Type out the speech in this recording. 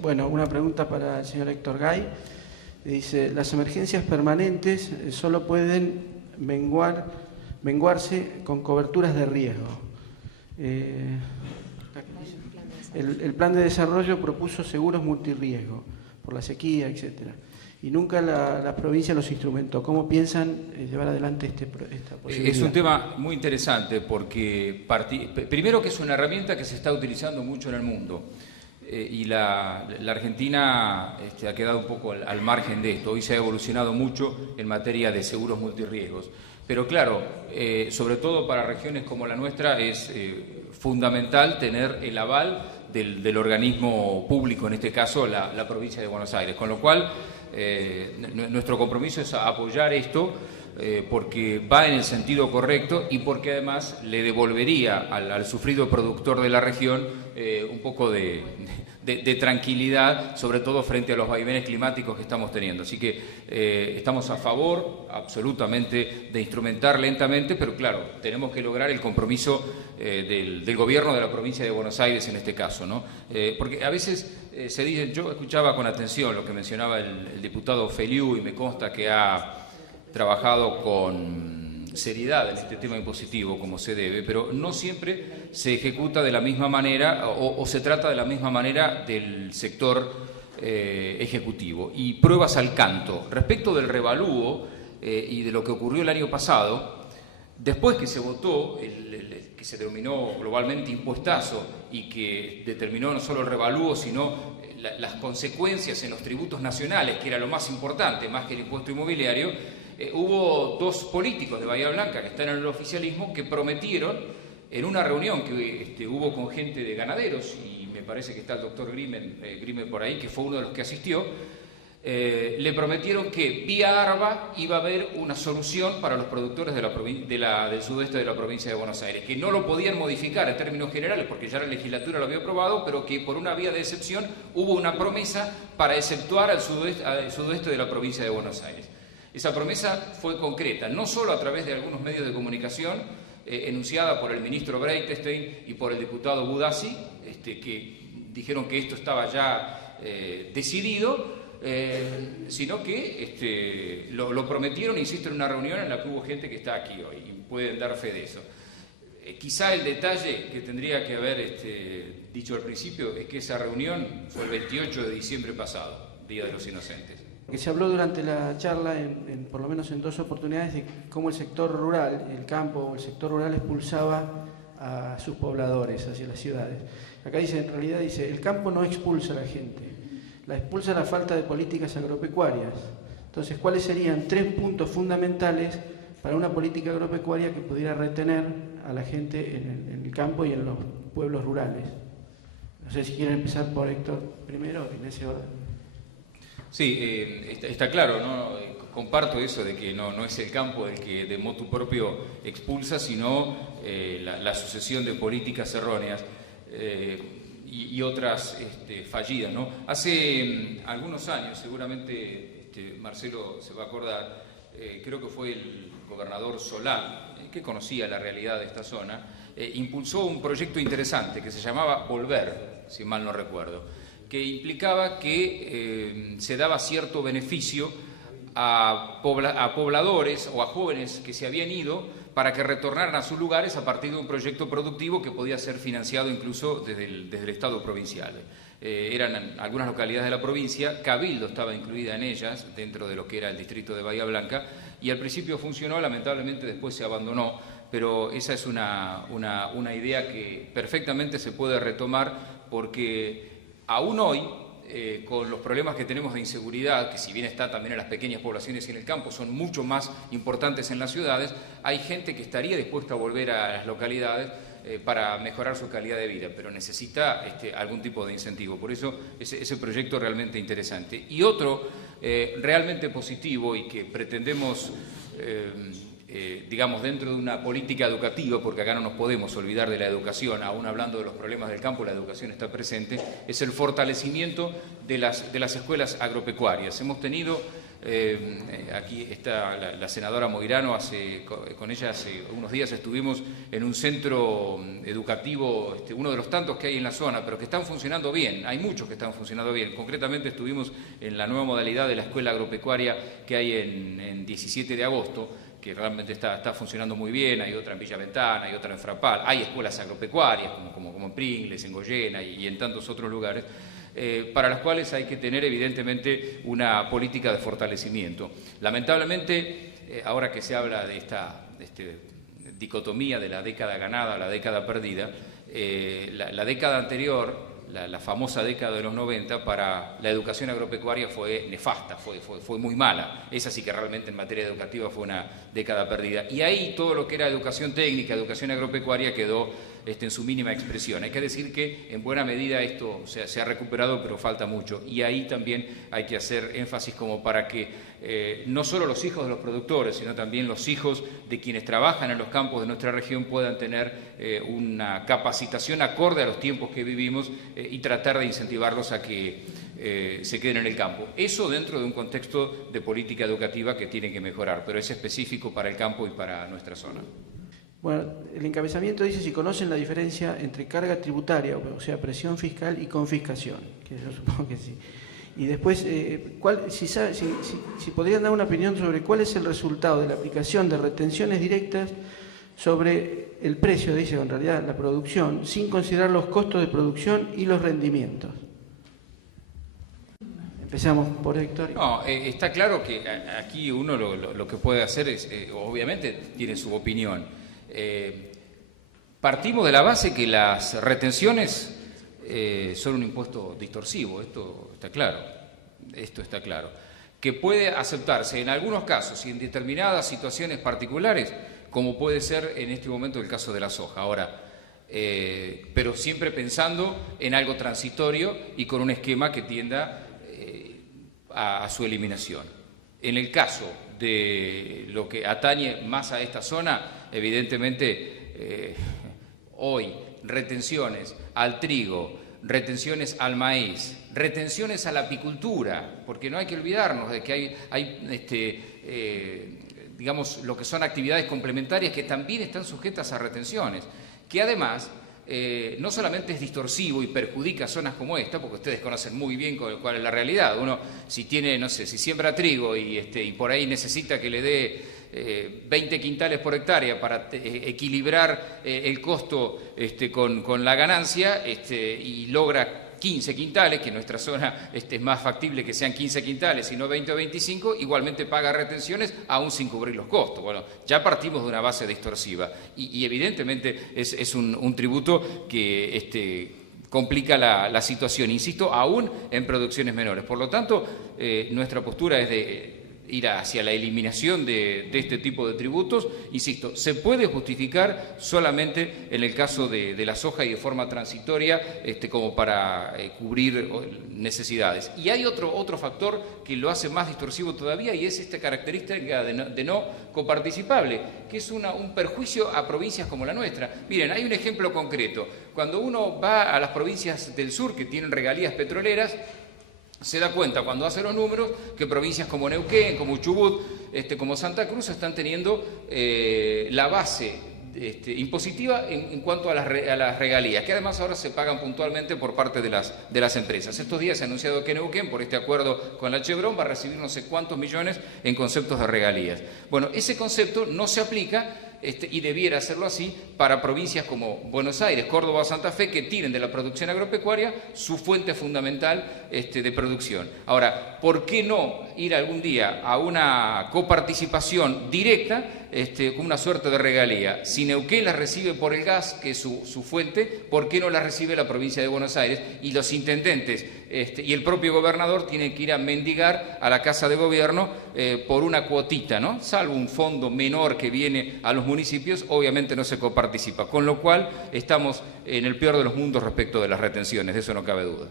Bueno, una pregunta para el señor Héctor Gay. Dice, las emergencias permanentes solo pueden menguarse con coberturas de riesgo. El plan de desarrollo propuso seguros multirriesgo por la sequía, etcétera, y nunca la provincia los instrumentó. ¿Cómo piensan llevar adelante esta posibilidad? Es un tema muy interesante porque, primero, que es una herramienta que se está utilizando mucho en el mundo. Y la Argentina ha quedado un poco al margen de esto. Hoy se ha evolucionado mucho en materia de seguros multirriesgos. Pero claro, sobre todo para regiones como la nuestra es fundamental tener el aval del organismo público, en este caso la provincia de Buenos Aires. Con lo cual, nuestro compromiso es apoyar esto porque va en el sentido correcto y porque además le devolvería al sufrido productor de la región un poco de tranquilidad, sobre todo frente a los vaivenes climáticos que estamos teniendo. Así que estamos a favor absolutamente de instrumentar lentamente, pero claro, tenemos que lograr el compromiso del gobierno de la provincia de Buenos Aires en este caso, ¿no? Porque a veces se dice, yo escuchaba con atención lo que mencionaba el diputado Feliu y me consta que ha trabajado con seriedad en este tema impositivo como se debe, pero no siempre se ejecuta de la misma manera o se trata de la misma manera del sector ejecutivo. Y pruebas al canto. Respecto del revalúo y de lo que ocurrió el año pasado, después que se votó, que se denominó globalmente impuestazo y que determinó no solo el revalúo, sino las consecuencias en los tributos nacionales, que era lo más importante, más que el impuesto inmobiliario, hubo dos políticos de Bahía Blanca que están en el oficialismo que prometieron en una reunión que hubo con gente de ganaderos, y me parece que está el doctor Grimen por ahí, que fue uno de los que asistió, le prometieron que vía ARBA iba a haber una solución para los productores del sudeste de la provincia de Buenos Aires, que no lo podían modificar en términos generales porque ya la legislatura lo había aprobado, pero que por una vía de excepción hubo una promesa para exceptuar al sudeste de la provincia de Buenos Aires. Esa promesa fue concreta, no solo a través de algunos medios de comunicación, enunciada por el ministro Breitestein y por el diputado Budassi, que dijeron que esto estaba ya decidido, sino que lo prometieron, insisto, en una reunión en la que hubo gente que está aquí hoy y pueden dar fe de eso. Quizá el detalle que tendría que haber dicho al principio es que esa reunión fue el 28 de diciembre pasado, Día de los Inocentes. Que se habló durante la charla, por lo menos en dos oportunidades, de cómo el sector rural, el campo o el sector rural expulsaba a sus pobladores hacia las ciudades. Acá dice, en realidad dice, el campo no expulsa a la gente, la expulsa la falta de políticas agropecuarias. Entonces, ¿cuáles serían tres puntos fundamentales para una política agropecuaria que pudiera retener a la gente en el campo y en los pueblos rurales? No sé si quieren empezar por Héctor primero, en ese orden. Sí, está claro, ¿no? Comparto eso de que no es el campo el que de motu propio expulsa, sino la sucesión de políticas erróneas y otras fallidas, ¿no? Hace algunos años, seguramente Marcelo se va a acordar, creo que fue el gobernador Solá, que conocía la realidad de esta zona, impulsó un proyecto interesante que se llamaba Volver, si mal no recuerdo, que implicaba que se daba cierto beneficio a pobladores o a jóvenes que se habían ido para que retornaran a sus lugares a partir de un proyecto productivo que podía ser financiado incluso desde el Estado provincial. Eran algunas localidades de la provincia, Cabildo estaba incluida en ellas, dentro de lo que era el distrito de Bahía Blanca, y al principio funcionó, lamentablemente después se abandonó, pero esa es una idea que perfectamente se puede retomar porque aún hoy, con los problemas que tenemos de inseguridad, que si bien está también en las pequeñas poblaciones y en el campo, son mucho más importantes en las ciudades, hay gente que estaría dispuesta a volver a las localidades para mejorar su calidad de vida, pero necesita algún tipo de incentivo. Por eso ese proyecto es realmente interesante. Y otro realmente positivo y que pretendemos digamos, dentro de una política educativa, porque acá no nos podemos olvidar de la educación, aún hablando de los problemas del campo, la educación está presente, es el fortalecimiento de las escuelas agropecuarias. Hemos tenido Aquí está la senadora Moirano, con ella hace unos días estuvimos en un centro educativo, uno de los tantos que hay en la zona, pero que están funcionando bien, hay muchos que están funcionando bien. Concretamente estuvimos en la nueva modalidad de la escuela agropecuaria que hay en 17 de agosto, que realmente está funcionando muy bien. Hay otra en Villa Ventana, hay otra en Frapal, hay escuelas agropecuarias como en Pringles, en Goyena y en tantos otros lugares, para las cuales hay que tener evidentemente una política de fortalecimiento. Lamentablemente, ahora que se habla de esta dicotomía de la década ganada a la década perdida, la década anterior, la famosa década de los 90, para la educación agropecuaria fue nefasta, fue muy mala. Esa sí que realmente en materia educativa fue una década perdida. Y ahí todo lo que era educación técnica, educación agropecuaria quedó en su mínima expresión. Hay que decir que en buena medida esto se ha recuperado, pero falta mucho. Y ahí también hay que hacer énfasis como para que no solo los hijos de los productores, sino también los hijos de quienes trabajan en los campos de nuestra región puedan tener una capacitación acorde a los tiempos que vivimos y tratar de incentivarlos a que se queden en el campo. Eso dentro de un contexto de política educativa que tiene que mejorar, pero es específico para el campo y para nuestra zona. Bueno, el encabezamiento dice si conocen la diferencia entre carga tributaria, o sea, presión fiscal y confiscación, que yo supongo que sí. Y después, si podrían dar una opinión sobre cuál es el resultado de la aplicación de retenciones directas sobre el precio, dice en realidad la producción, sin considerar los costos de producción y los rendimientos. Empezamos por Héctor. No, está claro que aquí uno lo que puede hacer es, obviamente tiene su opinión. Partimos de la base que las retenciones son un impuesto distorsivo, esto está claro. Que puede aceptarse en algunos casos y en determinadas situaciones particulares, como puede ser en este momento el caso de la soja. Ahora, pero siempre pensando en algo transitorio y con un esquema que tienda a su eliminación. En el caso de lo que atañe más a esta zona, evidentemente hoy retenciones al trigo, retenciones al maíz, retenciones a la apicultura, porque no hay que olvidarnos de que hay digamos, lo que son actividades complementarias que también están sujetas a retenciones, que además no solamente es distorsivo y perjudica zonas como esta, porque ustedes conocen muy bien cuál es la realidad. Uno, si tiene, no sé, si siembra trigo y por ahí necesita que le dé 20 quintales por hectárea para equilibrar el costo con la ganancia y logra 15 quintales, que en nuestra zona es más factible que sean 15 quintales y no 20 o 25, igualmente paga retenciones aún sin cubrir los costos. Bueno, ya partimos de una base distorsiva y evidentemente es un tributo que complica la situación, insisto, aún en producciones menores. Por lo tanto, nuestra postura es de ir hacia la eliminación de este tipo de tributos. Insisto, se puede justificar solamente en el caso de la soja y de forma transitoria como para cubrir necesidades. Y hay otro factor que lo hace más distorsivo todavía y es esta característica de no coparticipable, que es un perjuicio a provincias como la nuestra. Miren, hay un ejemplo concreto. Cuando uno va a las provincias del sur que tienen regalías petroleras, se da cuenta cuando hace los números que provincias como Neuquén, como Chubut, como Santa Cruz están teniendo la base impositiva en cuanto a las regalías, que además ahora se pagan puntualmente por parte de las empresas. Estos días se ha anunciado que Neuquén, por este acuerdo con la Chevron, va a recibir no sé cuántos millones en conceptos de regalías. Bueno, ese concepto no se aplica y debiera hacerlo así para provincias como Buenos Aires, Córdoba o Santa Fe, que tienen de la producción agropecuaria su fuente fundamental de producción. Ahora, ¿por qué no ir algún día a una coparticipación directa con una suerte de regalía? Si Neuquén la recibe por el gas, que es su fuente, ¿por qué no la recibe la provincia de Buenos Aires? Y los intendentes y el propio gobernador tienen que ir a mendigar a la Casa de Gobierno por una cuotita, ¿no? Salvo un fondo menor que viene a los municipios, obviamente no se coparticipa, con lo cual estamos en el peor de los mundos respecto de las retenciones, de eso no cabe duda.